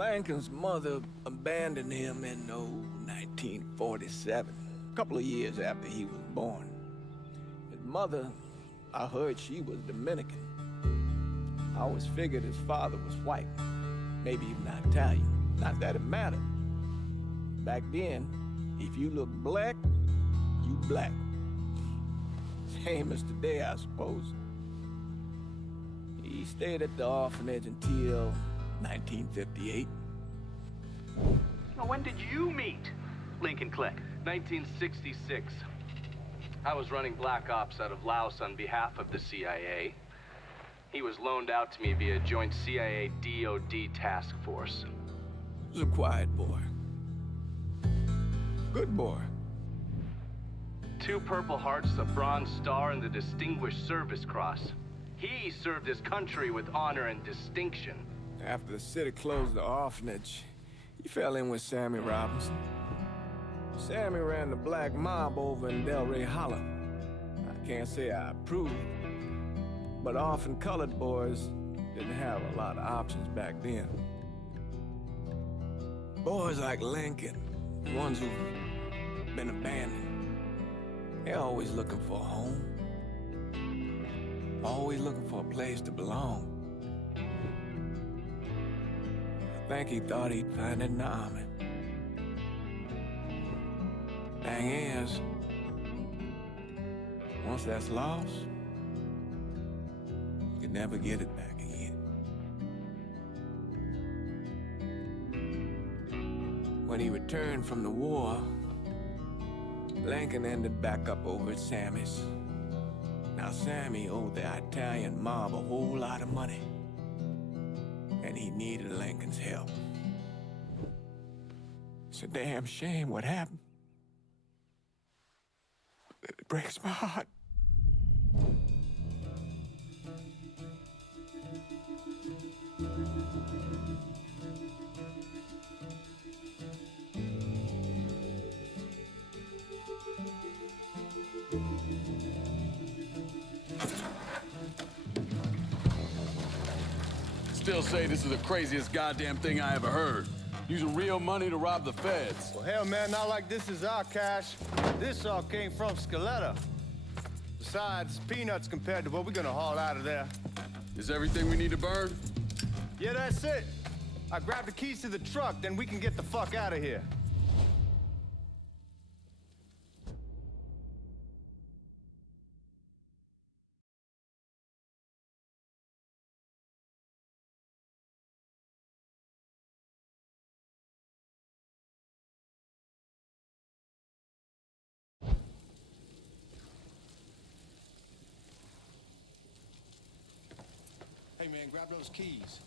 Lincoln's mother abandoned him in 1947, a couple of years after he was born. His mother, I heard she was Dominican. I always figured his father was white, maybe even Italian. Not that it mattered. Back then, if you look black, you black. Same as today, I suppose. He stayed at the orphanage until 1958. Now, when did you meet Lincoln Click? 1966. I was running Black Ops out of Laos on behalf of the CIA. He was loaned out to me via joint CIA-DOD task force. He was a quiet boy. Good boy. 2 Purple Hearts, a Bronze Star, and the Distinguished Service Cross. He served his country with honor and distinction. After the city closed the orphanage, he fell in with Sammy Robinson. Sammy ran the black mob over in Delray Hollow. I can't say I approve, but orphan colored boys didn't have a lot of options back then. Boys like Lincoln, ones who've been abandoned, they're always looking for a home. Always looking for a place to belong. I think he thought he'd find it in the army. Thing is, once that's lost, you can never get it back again. When he returned from the war, Lincoln ended back up over at Sammy's. Now, Sammy owed the Italian mob a whole lot of money, and he needed Lincoln's help. It's a damn shame what happened. It breaks my heart. Still say this is the craziest goddamn thing I ever heard. Using real money to rob the feds. Well, hell, man, not like this is our cash. This all came from Scaletta. Besides, peanuts compared to what we're gonna haul out of there. Is everything we need to burn? Yeah, that's it. I grabbed the keys to the truck, then we can get the fuck out of here. Hey, man, grab those keys.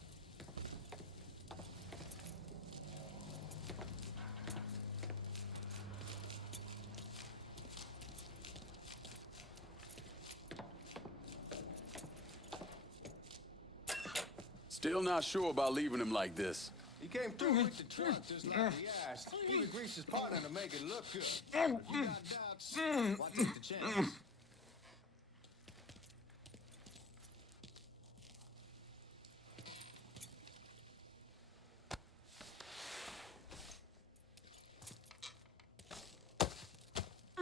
Still not sure about leaving him like this. He came through with the truck just like he asked. He would grease his partner to make it look good. If you got doubts, why take the chance?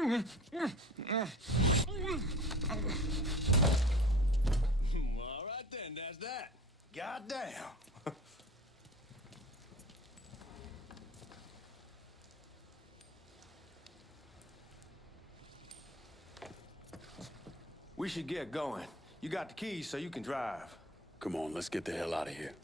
All right then, that's that. Goddamn. We should get going. You got the keys so you can drive. Come on, let's get the hell out of here.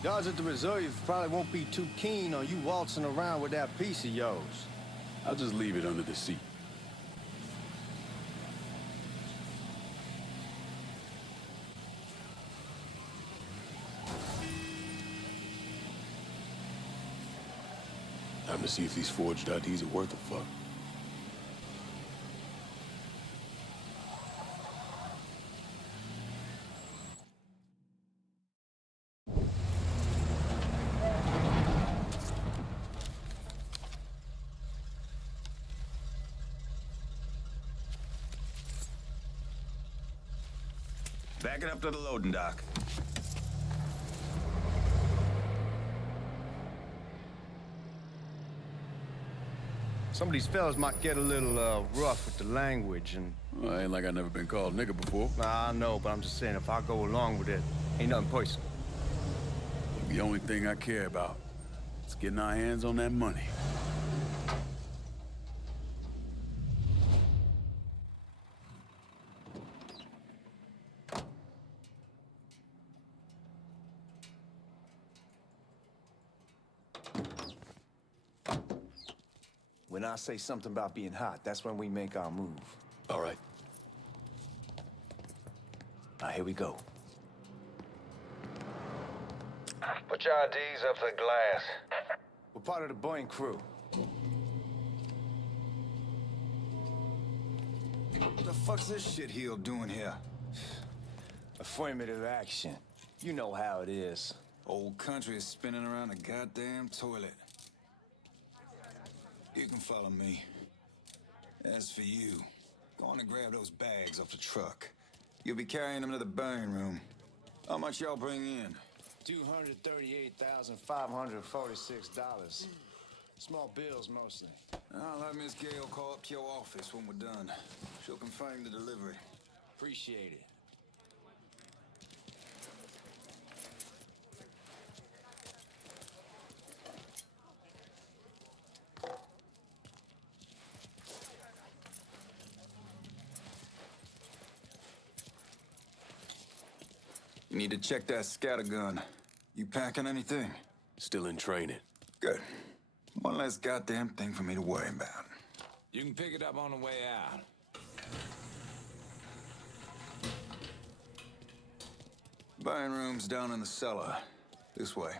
Guards at the reserve probably won't be too keen on you waltzing around with that piece of yours. I'll just leave it under the seat. Time to see if these forged IDs are worth a fuck. Back it up to the loading dock. Some of these fellas might get a little rough with the language and... Well, ain't like I never been called nigga before. Nah, I know, but I'm just saying, if I go along with it, ain't nothing personal. The only thing I care about is getting our hands on that money. When I say something about being hot, that's when we make our move. All right. Now, here we go. Put your IDs up to the glass. We're part of the Boeing crew. What the fuck's this shitheel doing here? Affirmative action. You know how it is. Old country is spinning around a goddamn toilet. You can follow me. As for you, go on and grab those bags off the truck. You'll be carrying them to the burning room. How much y'all bring in? $238,546. Small bills, mostly. I'll have Miss Gale call up to your office when we're done. She'll confirm the delivery. Appreciate it. You need to check that scattergun. You packing anything? Still in training. Good. One less goddamn thing for me to worry about. You can pick it up on the way out. Burning room's down in the cellar. This way.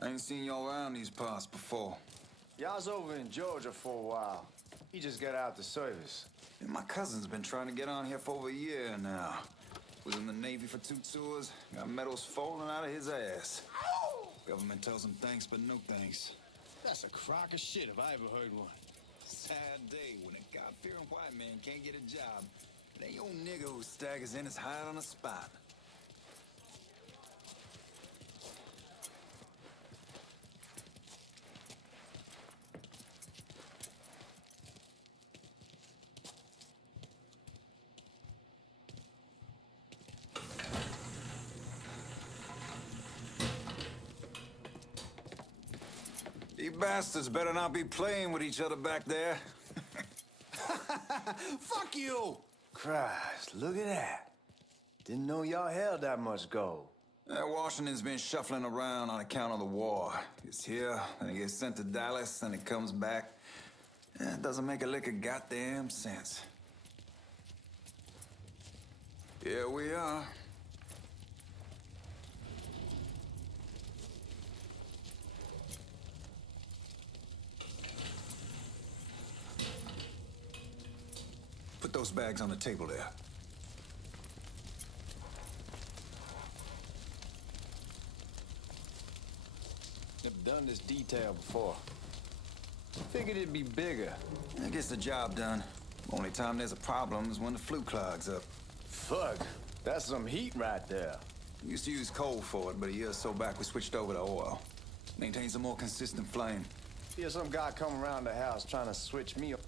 I ain't seen y'all around these parts before. Y'all's over in Georgia for a while. He just got out the service. And my cousin's been trying to get on here for over a year now. Was in the Navy for 2 tours, got medals falling out of his ass. Government tells him thanks, but no thanks. That's a crock of shit if I ever heard one. Sad day when a God-fearing white man can't get a job. It ain't your nigga who staggers in his hide on the spot. You bastards better not be playing with each other back there. Fuck you! Christ, look at that. Didn't know y'all held that much gold. Washington's been shuffling around on account of the war. It's here, then it gets sent to Dallas, then it comes back. It doesn't make a lick of goddamn sense. Here we are. Put those bags on the table there. Never done this detail before. Figured it'd be bigger. It gets the job done. Only time there's a problem is when the flue clogs up. Fuck, that's some heat right there. We used to use coal for it, but a year or so back we switched over to oil. Maintains a more consistent flame. Hear some guy come around the house trying to switch me up.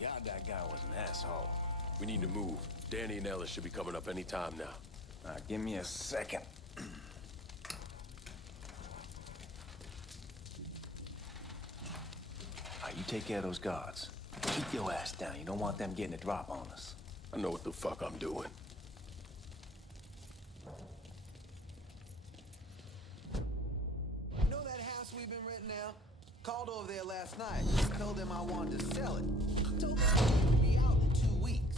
God, that guy was an asshole. We need to move. Danny and Ellis should be coming up any time now. Give me a second. You take care of those guards. Keep your ass down. You don't want them getting a drop on us. I know what the fuck I'm doing. You know that house we've been renting out? Called over there last night. Told them I wanted to sell it. Told them it would be out in 2 weeks.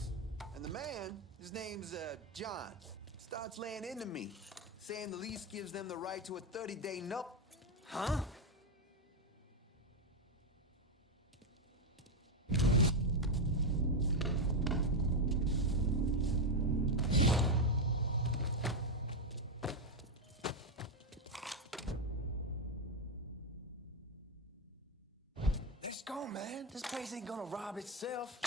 And the man, his name's John, starts laying into me, saying the lease gives them the right to a 30-day note. Huh? Let's go, man. This place ain't gonna rob itself.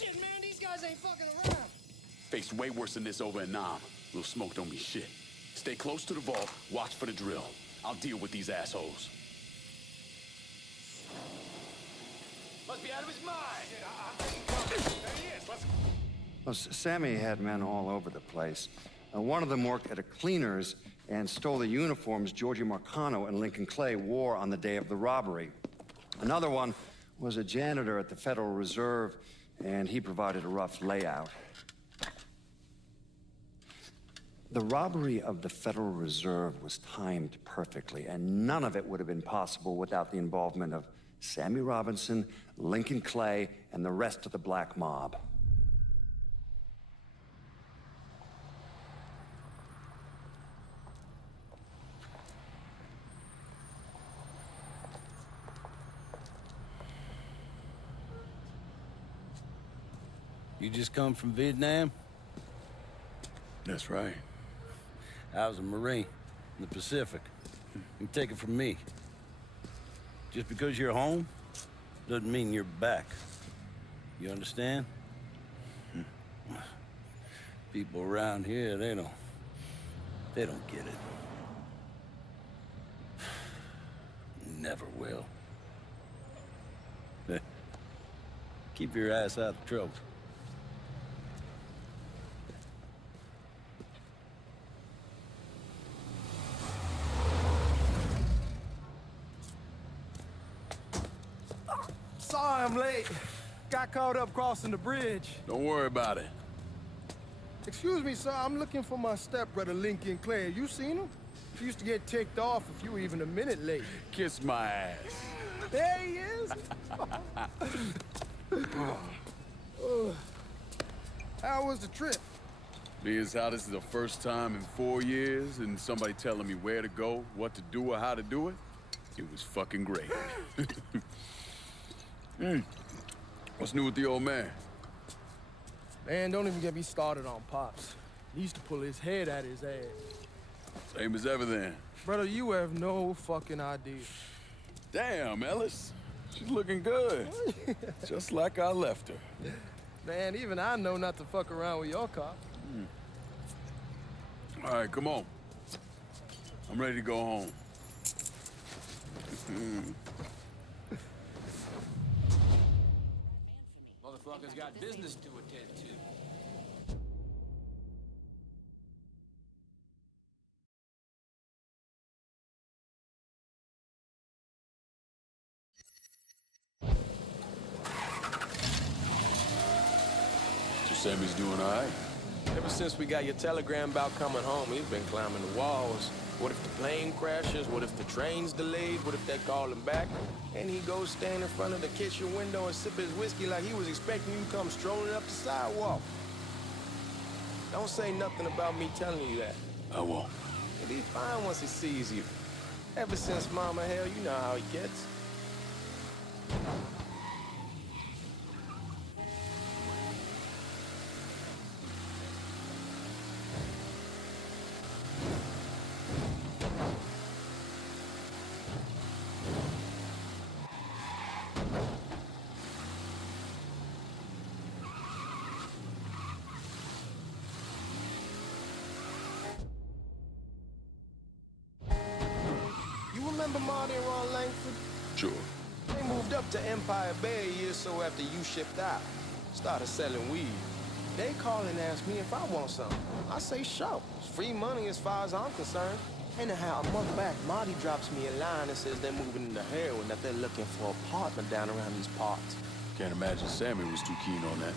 Shit, man, these guys ain't fucking around. Faced way worse than this over in Nam. Little smoke don't mean shit. Stay close to the vault, watch for the drill. I'll deal with these assholes. Must be out of his mind. There he is. Let's... Well, Sammy had men all over the place. One of them worked at a cleaner's and stole the uniforms Georgie Marcano and Lincoln Clay wore on the day of the robbery. Another one was a janitor at the Federal Reserve, and he provided a rough layout. The robbery of the Federal Reserve was timed perfectly, and none of it would have been possible without the involvement of Sammy Robinson, Lincoln Clay, and the rest of the black mob. You just come from Vietnam? That's right. I was a Marine in the Pacific. You take it from me. Just because you're home doesn't mean you're back. You understand? People around here, they don't get it. Never will. Keep your ass out of trouble. Sorry I'm late. Got caught up crossing the bridge. Don't worry about it. Excuse me, sir. I'm looking for my stepbrother, Lincoln Clay. You seen him? He used to get ticked off if you were even a minute late. Kiss my ass. There he is. How was the trip? Being as how this is the first time in 4 years and somebody telling me where to go, what to do, or how to do it, it was fucking great. What's new with the old man? Man, don't even get me started on Pops. He used to pull his head out his ass. Same as ever then. Brother, you have no fucking idea. Damn, Ellis. She's looking good. Just like I left her. Man, even I know not to fuck around with your car. All right, come on. I'm ready to go home. Motherfuckers got business to attend to. So Sammy's doing all right? Ever since we got your telegram about coming home, he's been climbing the walls. What if the plane crashes? What if the train's delayed? What if they call him back? And he goes stand in front of the kitchen window and sip his whiskey like he was expecting you to come strolling up the sidewalk. Don't say nothing about me telling you that. I won't. He'll be fine once he sees you. Ever since Mama Hell, you know how he gets. Remember Marty and Ron Langford? Sure. They moved up to Empire Bay a year or so after you shipped out. Started selling weed. They call and ask me if I want something. I say sure. It's free money as far as I'm concerned. Anyhow, a month back, Marty drops me a line that says they're moving into heroin, that they're looking for a partner down around these parts. Can't imagine Sammy was too keen on that.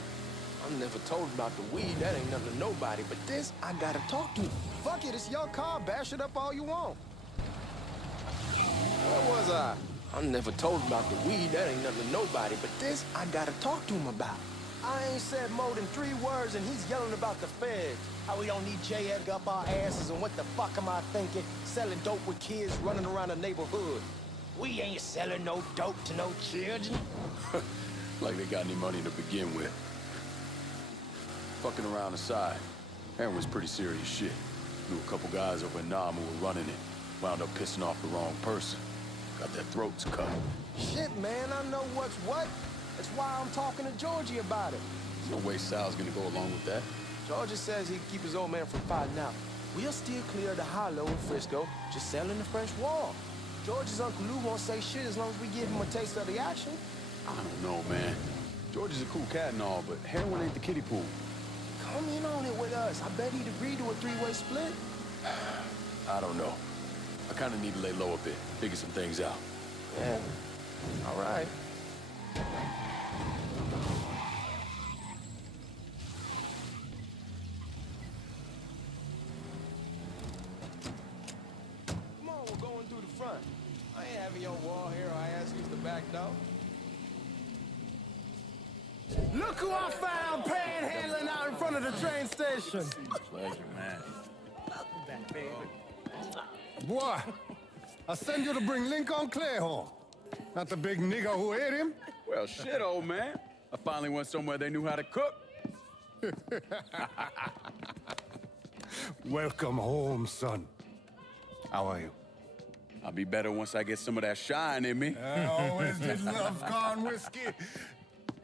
I'm never told about the weed. That ain't nothing to nobody. But this, I gotta talk to. Fuck it, it's your car. Bash it up all you want. Where was I? I'm never told about the weed, that ain't nothing to nobody, but this I gotta talk to him about. I ain't said more than 3 words and he's yelling about the feds. How we don't need J. Edgar up our asses and what the fuck am I thinking? Selling dope with kids running around the neighborhood. We ain't selling no dope to no children. Like they got any money to begin with. Fucking around aside, heroin was pretty serious shit. Knew a couple guys over in Nam who were running it. Wound up pissing off the wrong person. Got their throats cut. Shit, man, I know what's what. That's why I'm talking to Georgie about it. There's no way Sal's gonna go along with that. Georgie says he'd keep his old man from finding out. We'll steer clear of the hollow in Frisco, just sailing the French Wall. George's Uncle Lou won't say shit as long as we give him a taste of the action. I don't know, man. George is a cool cat and all, but heroin ain't the kiddie pool. Come in on it with us. I bet he'd agree to a three-way split. I don't know. I kind of need to lay low a bit, figure some things out. Yeah, all right. Come on, we're going through the front. I ain't having your wall here, I ask you the back door. Look who I found panhandling out in front of the train station. Pleasure, man. Boy, I send you to bring Lincoln Clay home. Not the big nigger who ate him. Well, shit, old man. I finally went somewhere they knew how to cook. Welcome home, son. How are you? I'll be better once I get some of that shine in me. I always did love corn whiskey.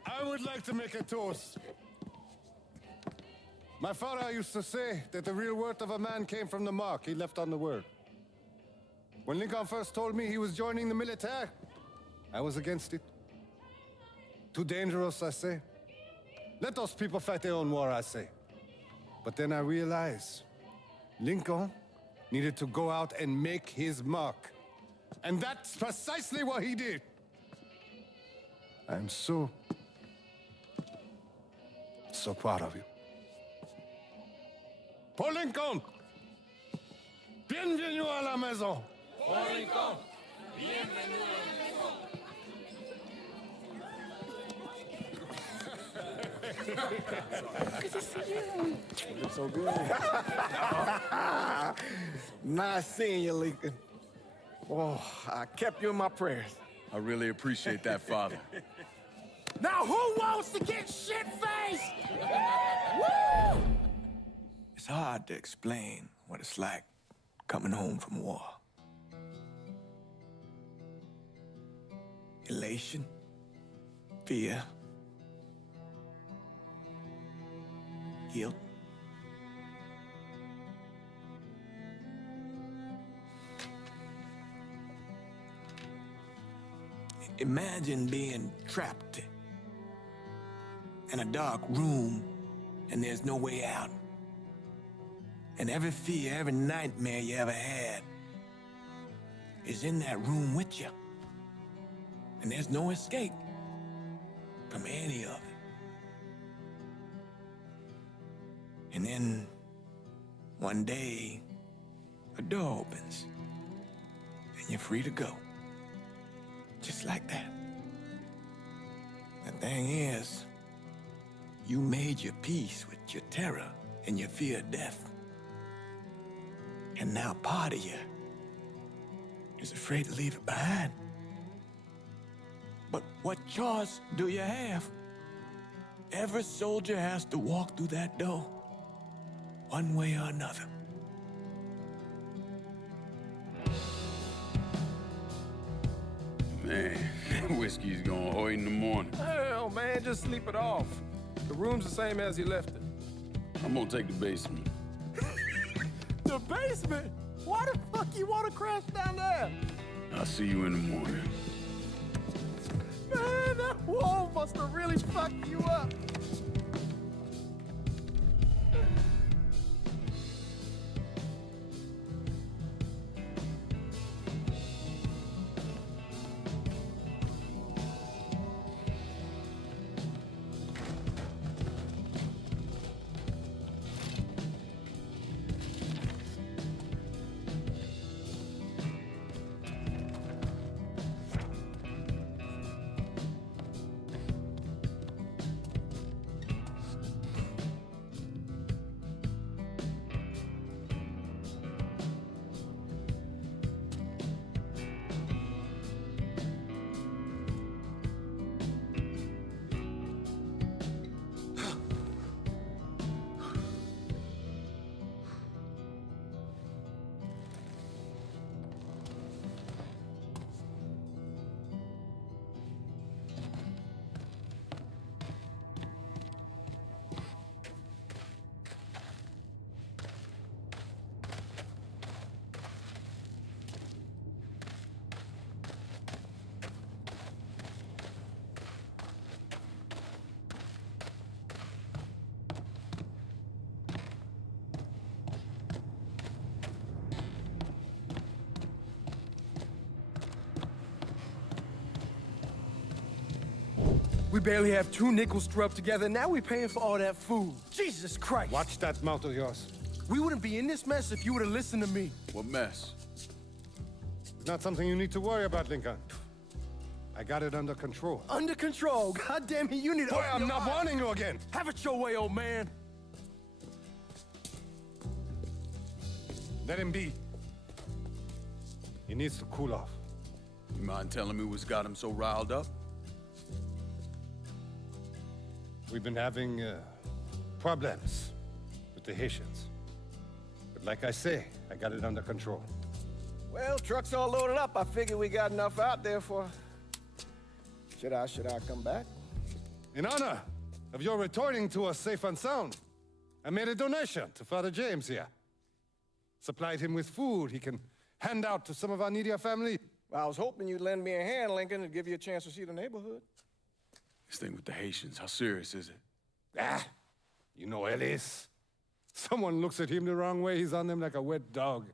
I would like to make a toast. My father used to say that the real worth of a man came from the mark he left on the world. When Lincoln first told me he was joining the military, I was against it. Too dangerous, I say. Let those people fight their own war, I say. But then I realized Lincoln needed to go out and make his mark. And that's precisely what he did. I'm so proud of you. Paul Lincoln! Bienvenue à la maison! Paul Lincoln, bienvenue à la maison. Good to see you. You're so good. Nice seeing you, Lincoln. Oh, I kept you in my prayers. I really appreciate that, Father. Now who wants to get shit-faced? Woo! It's hard to explain what it's like coming home from war. Elation, fear, guilt. Imagine being trapped in a dark room and there's no way out. And every fear, every nightmare you ever had is in that room with you. And there's no escape from any of it. And then one day, a door opens and you're free to go. Just like that. The thing is, you made your peace with your terror and your fear of death. And now part of you is afraid to leave it behind. But what choice do you have? Every soldier has to walk through that door, one way or another. Man, that whiskey's going hoy in the morning. Hell, man, just sleep it off. The room's the same as you left it. I'm gonna take the basement. The basement? Why the fuck you want to crash down there? I'll see you in the morning. Man, that wall must have really fucked you up. We barely have 2 nickels to rub together, and now we're paying for all that food. Jesus Christ! Watch that mouth of yours. We wouldn't be in this mess if you would have listened to me. What mess? It's not something you need to worry about, Lincoln. I got it under control. Under control? God damn it, you need to... Boy, I'm not warning you again! Have it your way, old man. Let him be. He needs to cool off. You mind telling me what's got him so riled up? We've been having problems with the Haitians. But like I say, I got it under control. Well, truck's all loaded up. I figure we got enough out there for... Should I come back? In honor of your returning to us safe and sound, I made a donation to Father James here. Supplied him with food he can hand out to some of our needier family. Well, I was hoping you'd lend me a hand, Lincoln, and give you a chance to see the neighborhood. This thing with the Haitians, how serious is it? Ah, you know Ellis. Someone looks at him the wrong way, he's on them like a wet dog.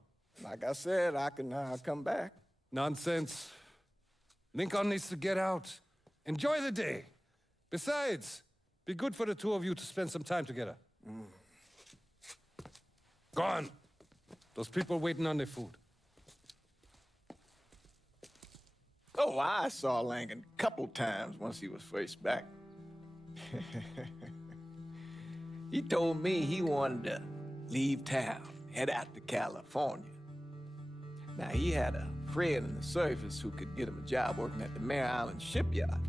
Like I said, I can come back. Nonsense. Lincoln needs to get out. Enjoy the day. Besides, be good for the two of you to spend some time together. Go on. Those people waiting on their food. Oh, I saw Lincoln a couple times once he was first back. He told me he wanted to leave town, head out to California. Now, he had a friend in the service who could get him a job working at the Mare Island shipyard.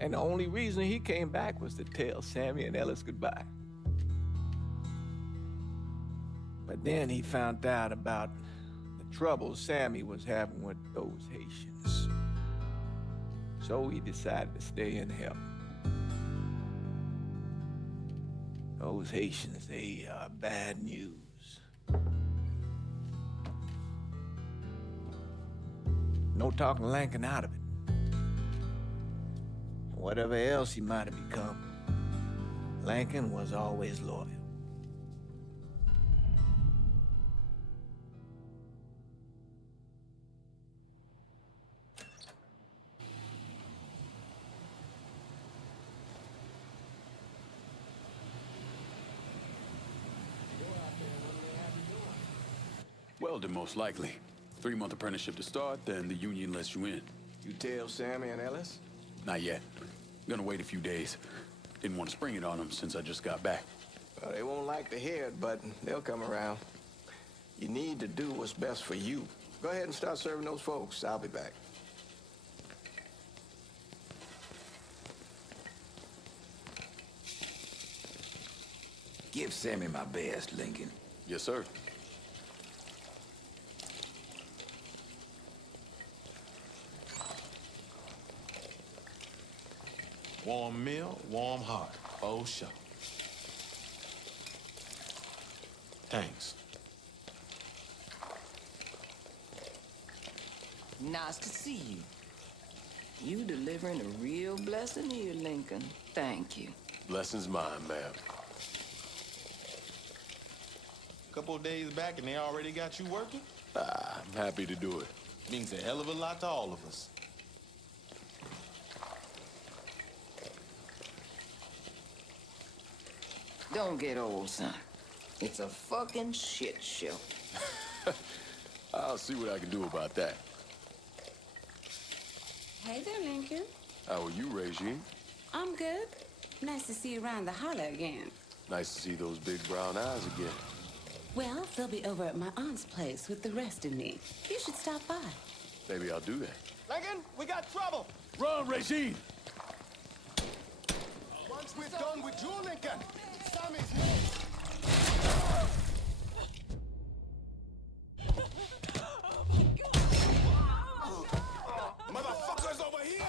And the only reason he came back was to tell Sammy and Ellis goodbye. But then he found out about the trouble Sammy was having with those Haitians. So he decided to stay and help. Those Haitians, they are bad news. No talking Lincoln out of it. Whatever else he might have become, Lincoln was always loyal. Welding, most likely. 3-month apprenticeship to start, then the union lets you in. You tell Sammy and Ellis? Not yet. Gonna wait a few days. Didn't want to spring it on them since I just got back. Well, they won't like to hear it, but they'll come around. You need to do what's best for you. Go ahead and start serving those folks. I'll be back. Give Sammy my best, Lincoln. Yes, sir. Warm meal, warm heart. Oh, sure. Thanks. Nice to see you. You delivering a real blessing here, Lincoln. Thank you. Blessing's mine, ma'am. Couple of days back and they already got you working? I'm happy to do it. Means a hell of a lot to all of us. Don't get old, son. It's a fucking shit show. I'll see what I can do about that. Hey there, Lincoln. How are you, Regine? I'm good. Nice to see you around the holler again. Nice to see those big brown eyes again. Well, they'll be over at my aunt's place with the rest of me. You should stop by. Maybe I'll do that. Lincoln, we got trouble. Run, Regine! Once we're done with you, Lincoln, Sammy's next. Motherfuckers over here!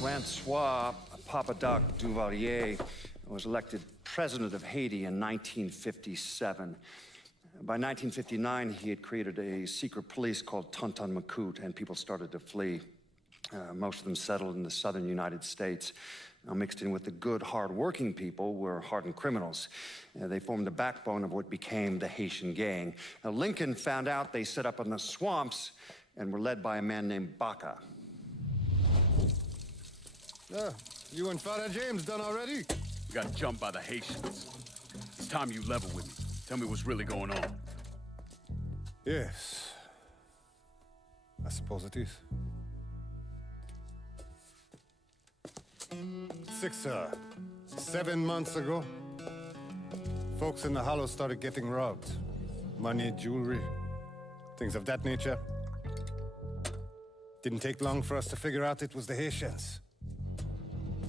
Francois Papadoc Duvalier was elected president of Haiti in 1957. By 1959, he had created a secret police called Tonton Macoute, and people started to flee. Most of them settled in the southern United States. Now, mixed in with the good, hard-working people were hardened criminals. They formed the backbone of what became the Haitian gang. Now, Lincoln found out they set up in the swamps and were led by a man named Baca. You and Father James done already? We got jumped by the Haitians. It's time you level with me. Tell me what's really going on. Yes. I suppose it is. 7 months ago, folks in the Hollow started getting robbed. Money, jewelry, things of that nature. Didn't take long for us to figure out it was the Haitians.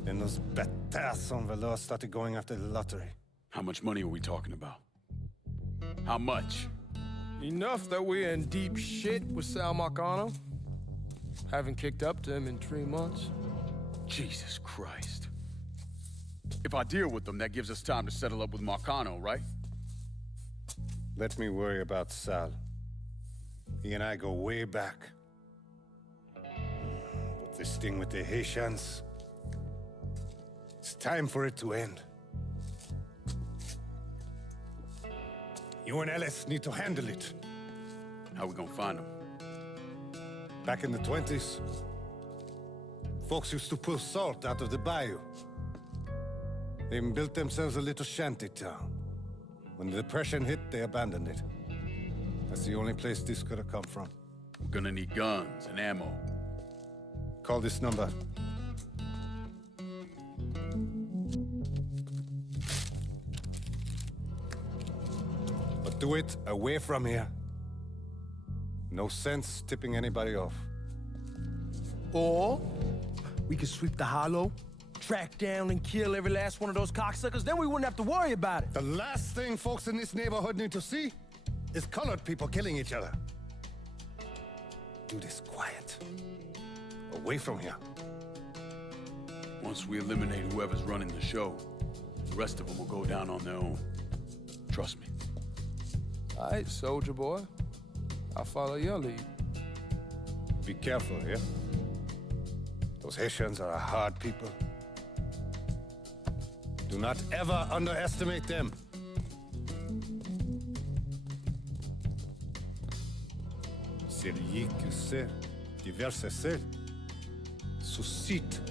Then those bâtards en velours started going after the lottery. How much money are we talking about? How much? Enough that we're in deep shit with Sal Marcano. Haven't kicked up to him in 3 months. Jesus Christ. If I deal with them, that gives us time to settle up with Marcano, right? Let me worry about Sal. He and I go way back. But this thing with the Haitians, it's time for it to end. You and Ellis need to handle it. How we gonna find them? Back in the 20s, folks used to pull salt out of the bayou. They even built themselves a little shanty town. When the Depression hit, they abandoned it. That's the only place this could have come from. We're gonna need guns and ammo. Call this number. But do it away from here. No sense tipping anybody off. Or we could sweep the Hollow, track down and kill every last one of those cocksuckers, then we wouldn't have to worry about it. The last thing folks in this neighborhood need to see is colored people killing each other. Do this quiet. Away from here. Once we eliminate whoever's running the show, the rest of them will go down on their own. Trust me. All right, soldier boy. I'll follow your lead. Be careful, yeah? Those Haitians are a hard people. Do not ever underestimate them. Celui qui sait diverser suscite